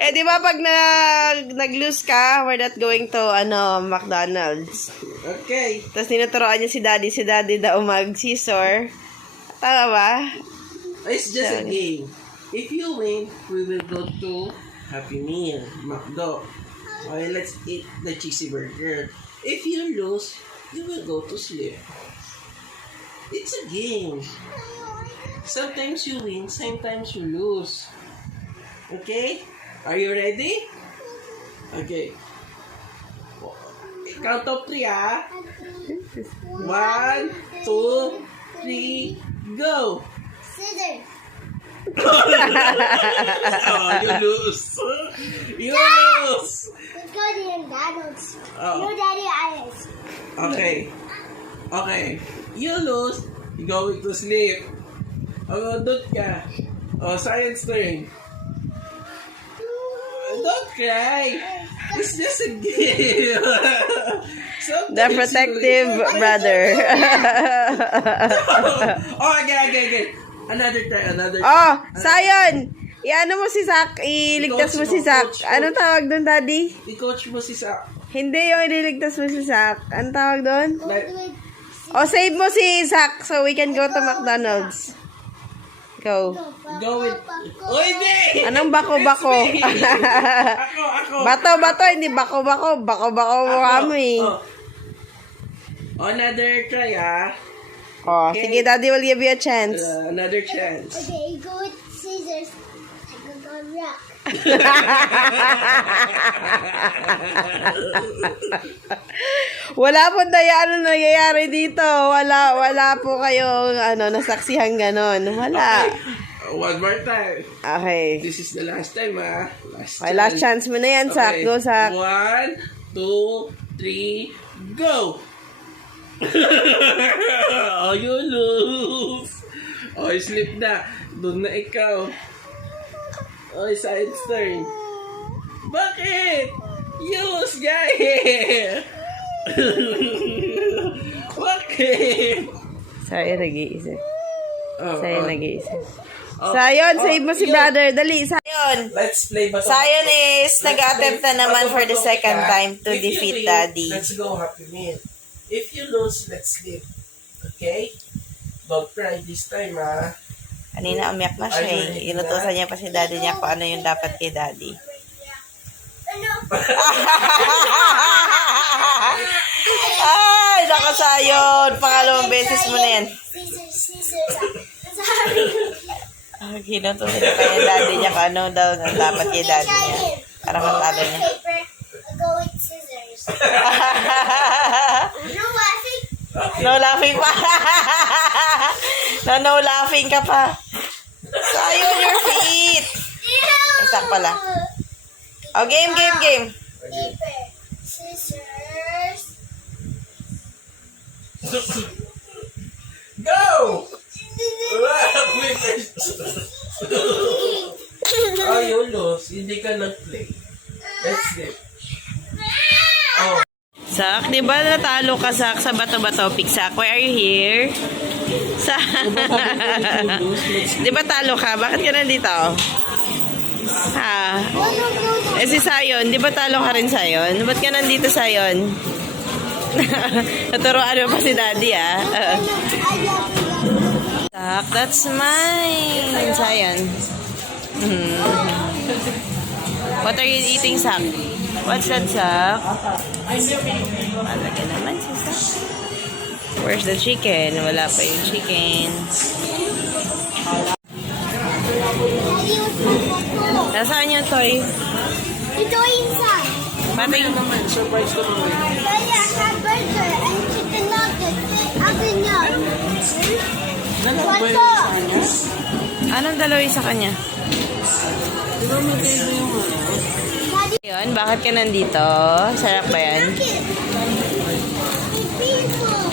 Eh, di ba pag nag-lose ka, we're not going to, McDonald's. Okay. Tapos tinuturoan niya si daddy daw mag-scissor. Tama ba? It's just a game. If you win, we will go to Happy Meal, McDo. Okay, let's eat the cheesy burger. If you lose, you will go to sleep. It's a game. Sometimes you win, sometimes you lose. Okay? Are you ready? Okay. Count of 3, ah. 1, 2, 3, go! Scissors. Oh, you lose. You lose. Let's go to McDonald's. Oh. No, Daddy, Alice. Okay. Okay. You lose, you go to sleep. Dot ka. Science turn. Don't cry. It's just a game. The protective brother. Okay. Another try. Oh, Sayon! Iano mo si Zach. Iligtas mo si Zach. Anong tawag doon, Daddy? I-coach mo si Sa. Hindi yung ililigtas mo si Zach. Anong tawag doon? Like, O, save mo si Zach so we can go to McDonald's. Go. go with... Oh, hindi! Anong bako-bako? Ako. Bato, hindi bako-bako. Bako-bako mukha mo eh. Another try, ah. Oh, sige, Daddy will give you a chance. Another chance. Okay, you go with scissors. I go rock. Wala po ano nangyayari dito. Wala po kayong nasaksihan ganon. Wala. One more time. Okay. This is the last time, ah. Okay, last chance mo na yan, Zach. Okay. Go, Zach. 1, 2, 3, go! Oh, you lose. Oh, sleep na. Doon na ikaw. Oh, science turn. Bakit? You lose, guy. Bakit? Sayon, nag-iisip. Oh, Sayon, oh. nag-iisip. Oh, Sayon, oh, save mo si yun. brother. Dali, Sayon. Let's play bato. Sayon is nag-attempt na naman for the second time to If you defeat win, Daddy. Let's go Happy Meal. If you lose, let's sleep. Okay? Don't cry this time, ah. Kanina umiyak na siya eh. Inutusan niya pa si Daddy niya kung ano yung dapat kay Daddy. Ay, nakasayon. Pangalawang beses mo na yan. Scissors. Sorry. Kinutusan niya pa yung Daddy niya kung ano daw ang dapat kay Daddy niya. Para matalo niya. Paper. I go with scissors. No laughing. No laughing pa. No laughing ka pa. Sayon your feet. Isa pala. Oh, game. Paper. Scissors. Go! Oh, you lose. Hindi ka nag-play. Let's sleep. Oh. Sak, di ba natalo ka, Sak, sa bato-bato pick, Sak? Why are you here? Di ba talo ka? Bakit ka nandito? Ha? Eh si Sayon, di ba talo ka rin, Sayon? Ba't ka nandito, Sayon? Naturoan mo pa si Daddy, ah. Sak, that's mine. Sayon. What are you eating, Sak? What's that, Sak? Malaki naman si Sak. Where's the chicken? Wala pa yung chicken. Nasaan yung toy? Ito inside. Pating Naman, surprise ko naman. Daddy, I have burger and chicken nuggets. Other nuts. Nalagay What's mo up? sa kanya? anong dalawa sa kanya? Di ba may kayo yung Daddy, Yun, bakit ka nandito? Sarap ba yan? look it. People.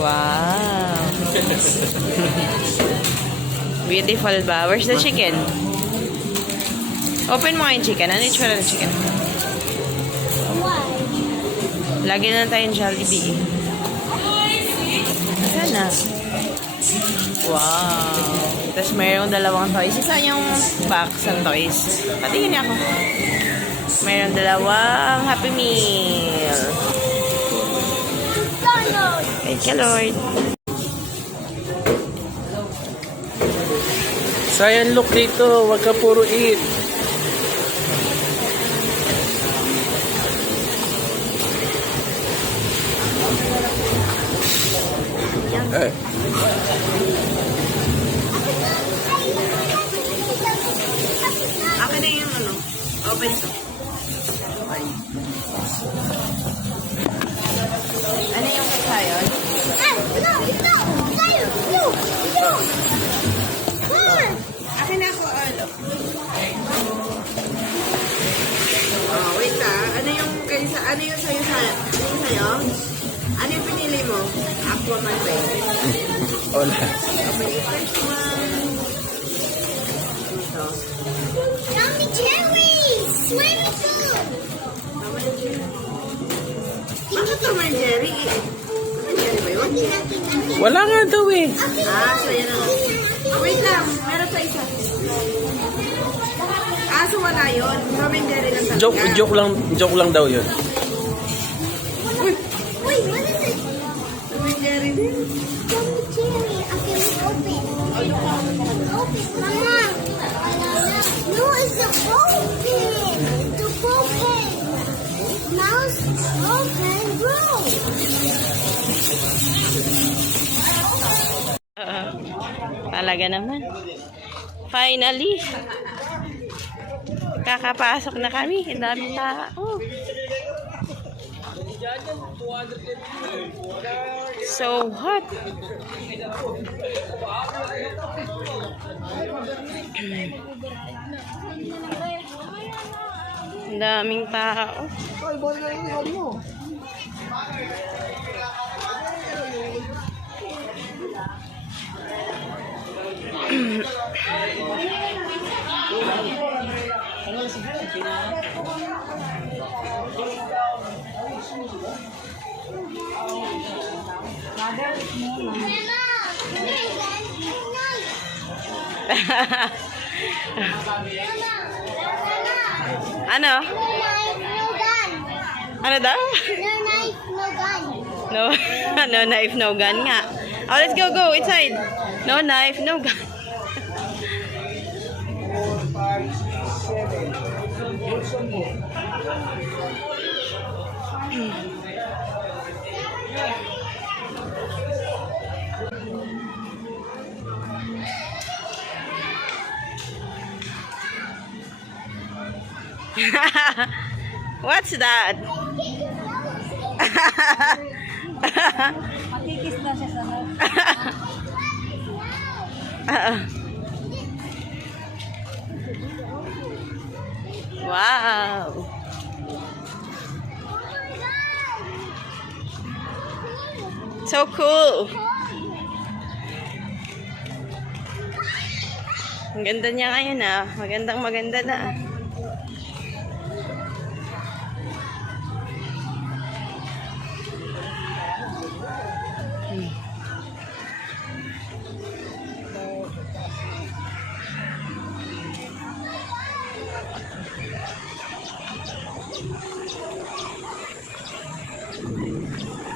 Wow. Beautiful ba? Where's the chicken? Open mo nga yung chicken. Ano yung tsura ng chicken? Why? Lagi na tayong Jollibee. Sana. Wow. Tapos mayroong dalawang toys. Isa yung box ng toys. Patingin niya ako. Mayroong dalawang Happy Meal. Thank you, Lord. Sayang look dito, wag ka puro eat. Eh. Akin na yung ano. Open to. Ano yung kasayon? Akin na ako, ano? Oh, wait ano yung kaysa, ano yung sa'yo ano yung sa'yo? Ano yung pinili mo? Aquaman ba yun? Wala. Okay, first one. Ito. Yummy cherries! Swimming pool! Tom and Jerry. Bakit Tom and Jerry? Tom and Jerry ba yun? Wala nga daw eh. Ah, so yan ang... Oh, wait lang. Meron sa isa. Ah, so wala yun. Tom and Jerry lang talaga. Joke lang daw yun. Wait, what is it? Tom and Jerry din. Yummy cherry. Okay, let's open. Open. Mama. No, it's the broken. The broken. Mouse broken bro. Talaga naman. Finally. Kakapasok na kami. Ang daming tao. So hot. Ang daming tao. Ano? Ano daw? No, no knife, no gun nga. Oh, let's go inside. No knife, no gun. What's that? Makikis na siya sa Wow. So cool. Ang ganda niya ngayon ah. Maganda na ah.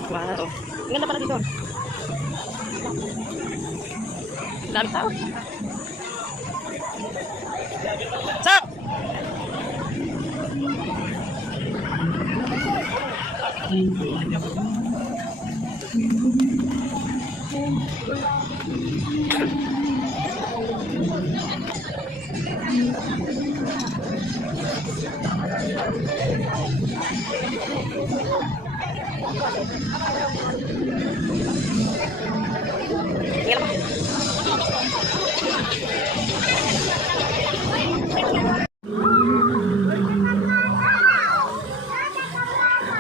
Wow. Ang ganda pala dito. Dami tao. So!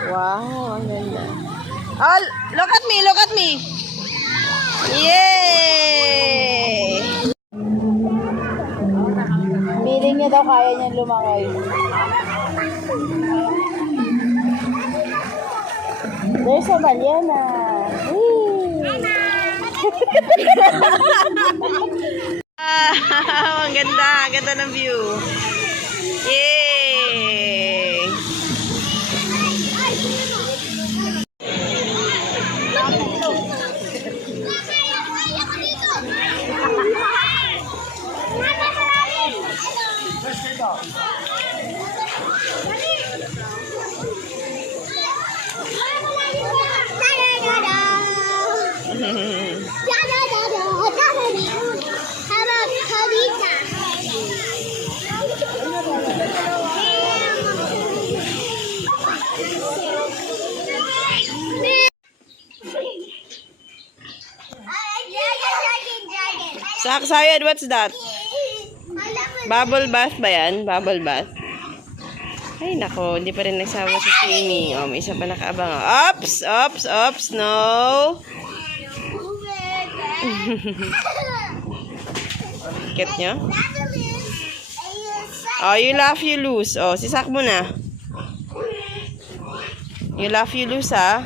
Wow, ang ganda. Oh, look at me. Yay! Feeling niya daw kaya niya lumangoy. There's a ballena. Whee! Ang ganda. Ang ganda ng view. Yay! How about Kavita? Sayed, what's that? Bubble bath ba yan? Bubble bath? Ay, nako. Hindi pa rin nagsama sa swimming. Oh, may isa pa nakaabang. Ops! Ops! Ops! No! Cute nyo? Oh, you laugh, you lose. Oh, sisak mo na. You laugh, you lose, ha?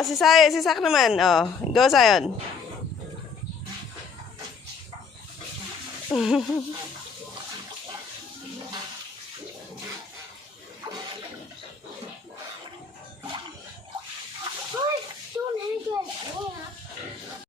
Si Sak naman. Oh, go Sayon.